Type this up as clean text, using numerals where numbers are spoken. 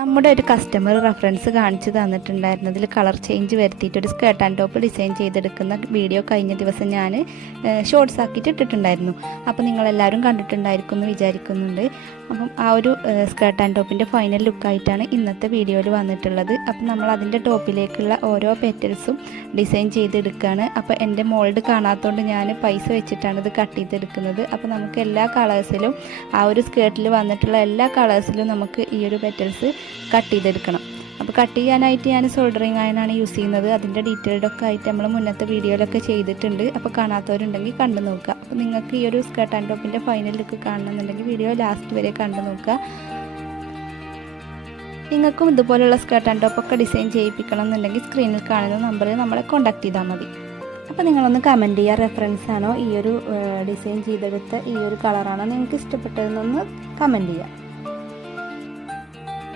നമ്മുടെ ഒരു customer reference കാണിച്ചു തന്നിട്ടുണ്ടായിരുന്നു. അതിൽ കളർ ചേഞ്ച് വരുത്തിയിട്ട് ഒരു സ്കേർട്ട് ആൻഡ് ടോപ്പ് ഡിസൈൻ ചെയ്തെടുക്കുന്ന വീഡിയോ കഴിഞ്ഞ ദിവസം ഞാൻ ഷോർട്സ് ആക്കിയിട്ട് ഇട്ടിട്ടുണ്ടായിരുന്നു. അപ്പോൾ നിങ്ങളെല്ലാവരും കണ്ടിട്ടുണ്ടായിരിക്കും എന്ന് വിചാരിക്കുന്നുണ്ട്. അപ്പം ആ ഒരു സ്കേർട്ട് ആൻഡ് ടോപ്പിൻ്റെ ഫൈനൽ ലുക്കായിട്ടാണ് ഇന്നത്തെ വീഡിയോയിൽ വന്നിട്ടുള്ളത്. അപ്പം നമ്മൾ അതിൻ്റെ ടോപ്പിലേക്കുള്ള ഓരോ പെറ്റൽസും ഡിസൈൻ ചെയ്തെടുക്കുകയാണ്. അപ്പോൾ എൻ്റെ മോൾഡ് കാണാത്തതുകൊണ്ട് ഞാൻ പൈസ വെച്ചിട്ടാണ് ഇത് കട്ട് ചെയ്തെടുക്കുന്നത്. അപ്പോൾ നമുക്ക് എല്ലാ കളേഴ്സിലും ആ ഒരു സ്കേർട്ടിൽ വന്നിട്ടുള്ള എല്ലാ കളേഴ്സിലും നമുക്ക് ഈ ഒരു പെറ്റൽസ് കട്ട് ചെയ്തെടുക്കണം. അപ്പോൾ കട്ട് ചെയ്യാനായിട്ട് ഞാൻ സോൾഡറിങ് അയണാണ് യൂസ് ചെയ്യുന്നത്. അതിൻ്റെ ഡീറ്റെയിൽഡൊക്കെ ആയിട്ട് നമ്മൾ മുന്നത്തെ വീഡിയോയിലൊക്കെ ചെയ്തിട്ടുണ്ട്. അപ്പോൾ കാണാത്തവരുണ്ടെങ്കിൽ കണ്ടു നോക്കുക. അപ്പോൾ നിങ്ങൾക്ക് ഈ ഒരു സ്കേർട്ട് ആൻഡ് ടോപ്പിൻ്റെ ഫൈനൽ ലുക്ക് കാണണമെന്നുണ്ടെങ്കിൽ വീഡിയോ ലാസ്റ്റ് വരെ കണ്ടു നോക്കുക. നിങ്ങൾക്കും ഇതുപോലുള്ള സ്കേർട്ട് ആൻഡ് ടോപ്പൊക്കെ ഡിസൈൻ ചെയ്യിപ്പിക്കണം എന്നുണ്ടെങ്കിൽ സ്ക്രീനിൽ കാണുന്ന നമ്പറിൽ നമ്മളെ കോൺടാക്ട് ചെയ്താൽ മതി. അപ്പോൾ നിങ്ങളൊന്ന് കമൻറ്റ് ചെയ്യുക, റെഫറൻസ് ആണോ ഈ ഒരു ഡിസൈൻ ചെയ്തെടുത്ത ഈ ഒരു കളറാണോ നിങ്ങൾക്ക് ഇഷ്ടപ്പെട്ടതെന്നൊന്ന് കമൻറ്റ് ചെയ്യുക.